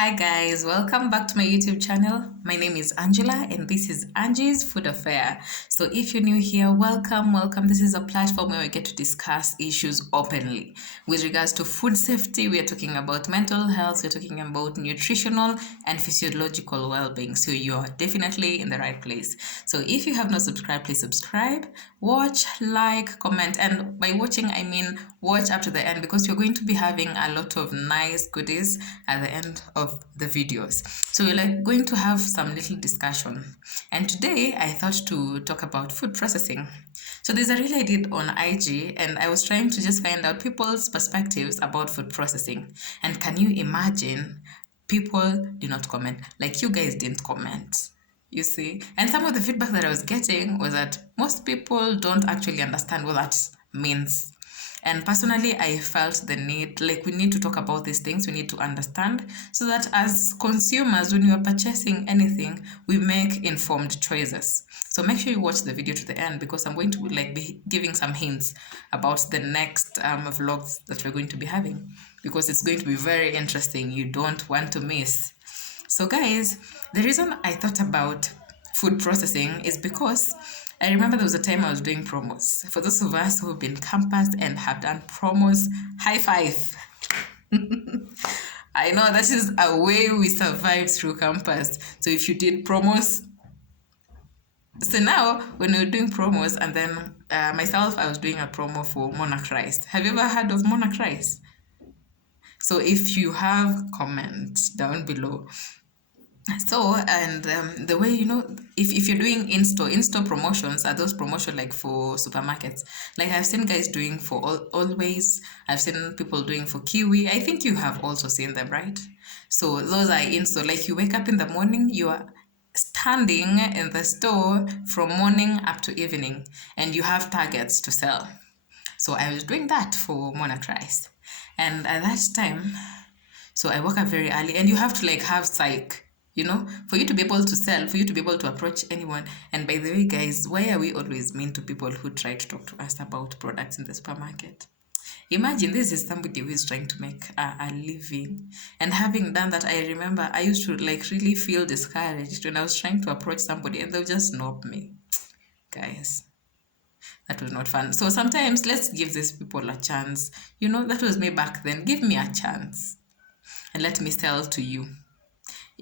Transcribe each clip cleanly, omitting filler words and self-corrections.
Hi guys, welcome back to my YouTube channel. My name is Angela and this is Angie's Food Affair. So if you're new here, welcome. This is a platform where we get to discuss issues openly. With regards to food safety, we are talking about mental health, we're talking about nutritional and physiological well-being. So you're definitely in the right place. So if you have not subscribed, please subscribe, watch, like, comment, and by watching I mean watch up to the end because you're going to be having a lot of nice goodies at the end of the videos. So we're going to have some little discussion. And today I thought to talk about food processing. So there's a reel I did on IG and I was trying to just find out people's perspectives about food processing. And can you imagine people do not comment? Like you guys didn't comment. You see? And some of the feedback that I was getting was that most people don't actually understand what that means. And personally, I felt the need, like we need to talk about these things, we need to understand so that as consumers, when you are purchasing anything, we make informed choices. So make sure you watch the video to the end because I'm going to be giving some hints about the next vlogs that we're going to be having because it's going to be very interesting. You don't want to miss. So guys, the reason I thought about food processing is because I remember there was a time I was doing promos. For those of us who have been campus and have done promos, high five. I know that is a way we survived through campus. So if you did promos, so now when we're doing promos, and then myself, I was doing a promo for Monarch Rice. Have you ever heard of Monarch Rice? So if you have, comment down below. So and the way if you're doing in-store promotions, are those promotion like for supermarkets, like I've seen guys doing for Always, I've seen people doing for Kiwi. I think you have also seen them, right? So those are in-store, like you wake up in the morning, you are standing in the store from morning up to evening and you have targets to sell. So I was doing that for Monarch Rice, and at that time, so I woke up very early and you have to have psych, for you to be able to sell, for you to be able to approach anyone. And by the way, guys, why are we always mean to people who try to talk to us about products in the supermarket? Imagine this is somebody who is trying to make a living. And having done that, I remember I used to really feel discouraged when I was trying to approach somebody and they'll just snob me. Guys, that was not fun. So sometimes let's give these people a chance. That was me back then. Give me a chance and let me sell to you.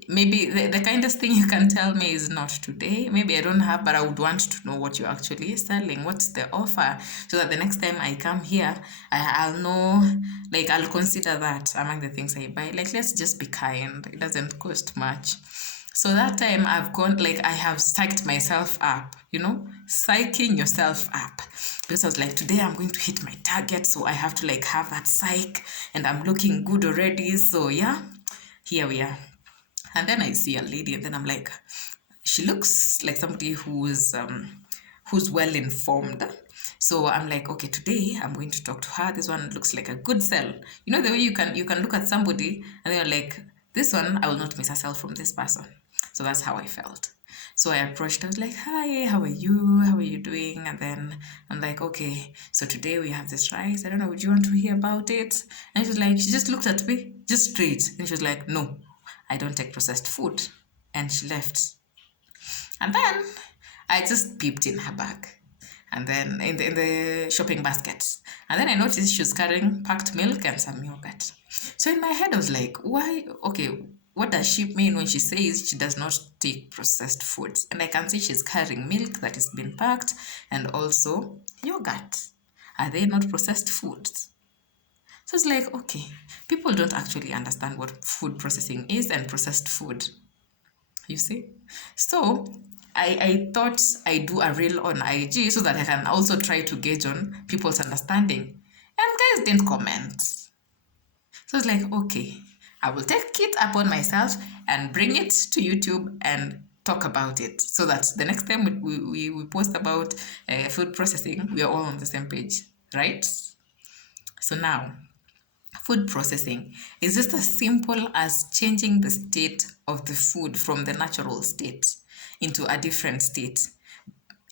Maybe the kindest thing you can tell me is not today. Maybe I don't have, but I would want to know what you're actually selling. What's the offer? So that the next time I come here, I'll know, I'll consider that among the things I buy. Let's just be kind. It doesn't cost much. So that time I've gone, I have psyched myself up, psyching yourself up. Because I was like, today I'm going to hit my target. So I have to have that psych and I'm looking good already. So yeah, here we are. And then I see a lady and then I'm like, she looks like somebody who's well informed. So I'm like, okay, today I'm going to talk to her. This one looks like a good sell. The way you can look at somebody and then you're like, this one, I will not miss a sell from this person. So that's how I felt. So I approached, I was like, hi, how are you? How are you doing? And then I'm like, okay, so today we have this rice. I don't know, would you want to hear about it? And she was like, she just looked at me, just straight. And she was like, no, I don't take processed food. And she left. And then I just peeped in her bag. And then in the shopping basket. And then I noticed she was carrying packed milk and some yogurt. So in my head, I was like, why? Okay, what does she mean when she says she does not take processed foods? And I can see she's carrying milk that is being packed and also yogurt. Are they not processed foods? So it's like, okay, people don't actually understand what food processing is and processed food. You see? So I thought I'd do a reel on IG so that I can also try to gauge on people's understanding. And guys didn't comment. So it's like, okay, I will take it upon myself and bring it to YouTube and talk about it so that the next time we post about food processing, we are all on the same page, right? So now, food processing is just as simple as changing the state of the food from the natural state into a different state.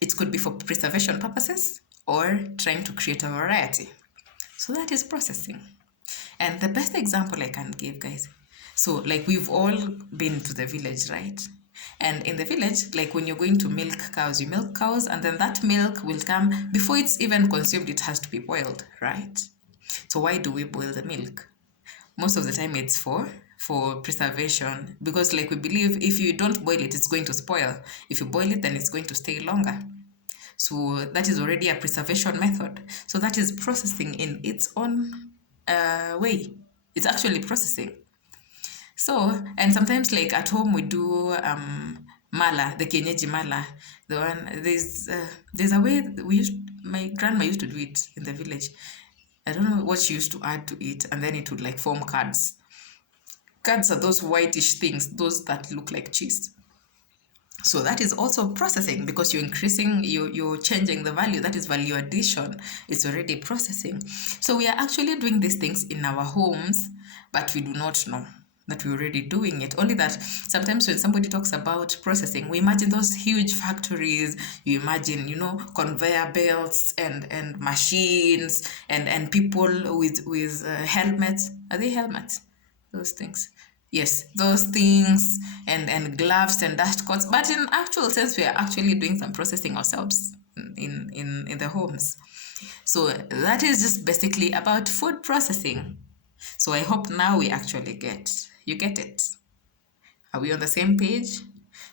It could be for preservation purposes or trying to create a variety. So that is processing. And the best example I can give, guys, So like we've all been to the village, right? And in the village, like when you're going to milk cows, you milk cows, and then that milk will come, before it's even consumed, it has to be boiled, right? So why do we boil the milk? Most of the time it's for preservation, because like we believe if you don't boil it, it's going to spoil. If you boil it, then it's going to stay longer. So that is already a preservation method. So that is processing in its own way. It's actually processing. So, and sometimes like at home we do mala, the kienyeji mala. The one there's a way we used my grandma used to do it in the village. I don't know what she used to add to it, and then it would like form curds. Curds are those whitish things, those that look like cheese. So that is also processing, because you're increasing, you're changing the value. That is value addition. It's already processing. So we are actually doing these things in our homes, but we do not know that we're already doing it. Only that sometimes when somebody talks about processing, we imagine those huge factories. You imagine, conveyor belts and machines and people with helmets. Are they helmets? Those things. Yes, those things and gloves and dust coats. But in actual sense, we are actually doing some processing ourselves in the homes. So that is just basically about food processing. So I hope now we actually you get it. Are we on the same page?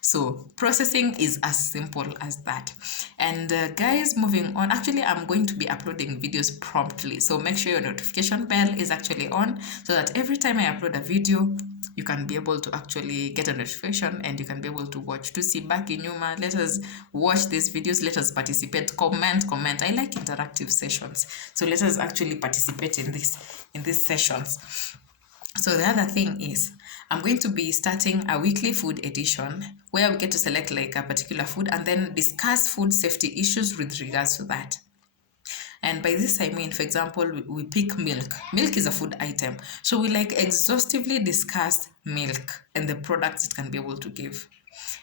So processing is as simple as that. And guys, moving on, actually I'm going to be uploading videos promptly, so make sure your notification bell is actually on, so that every time I upload a video, you can be able to actually get a notification and you can be able to watch. To see back in Yuma, let us watch these videos, let us participate, comment. I like interactive sessions, so let us actually participate in these sessions. So the other thing is, I'm going to be starting a weekly food edition where we get to select like a particular food and then discuss food safety issues with regards to that. And by this I mean, for example, we pick milk. Milk is a food item. So we like exhaustively discuss milk and the products it can be able to give.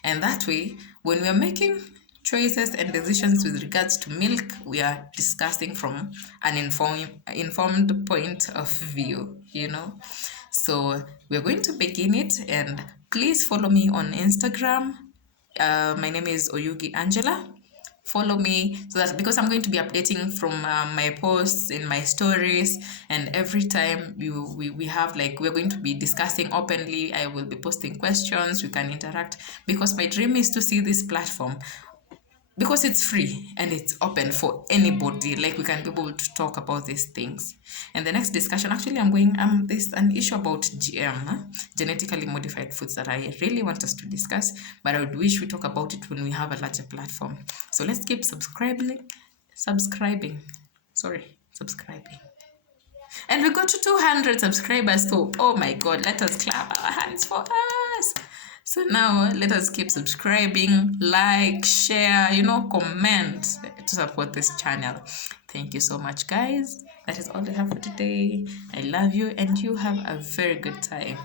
And that way, when we are making choices and decisions with regards to milk, we are discussing from an informed point of view, So we're going to begin it, and please follow me on Instagram. My name is Oyugi Angela. Follow me, so that because I'm going to be updating from my posts in my stories, and every time we have we're going to be discussing openly. I will be posting questions, we can interact, because my dream is to see this platform, because it's free and it's open for anybody, like we can be able to talk about these things. And the next discussion, actually there's an issue about genetically modified foods that I really want us to discuss, but I would wish we talk about it when we have a larger platform. So let's keep subscribing. And we got to 200 subscribers, so oh my god, let us clap our hands for us. So now let us keep subscribing, like, share, comment to support this channel. Thank you so much, guys. That is all I have for today. I love you, and you have a very good time.